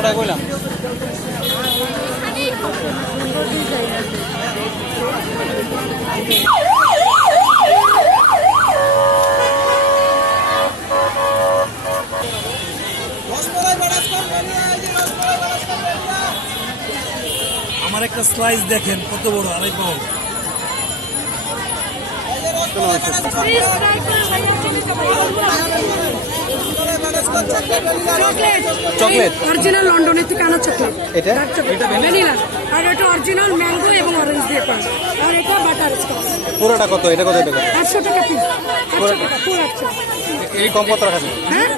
500 টাকা কইলাম। আমার একটা স্লাইস দেখেন কত বড়, 2.5 পাউন্ড। চকলেট অরিজিনাল লন্ডনের থেকে আনা চকলেট। এটা ভ্যানিলা, আর এটা অরিজিনাল ম্যাঙ্গো এবং অরেঞ্জ দিয়ে করা, আর এটা বাটার স্কচ। পুরোটা কত? এটা কত টাকা? 800 টাকা পিস। 800 টাকা পুরো। এই কম কত রাখা যাবে? হ্যাঁ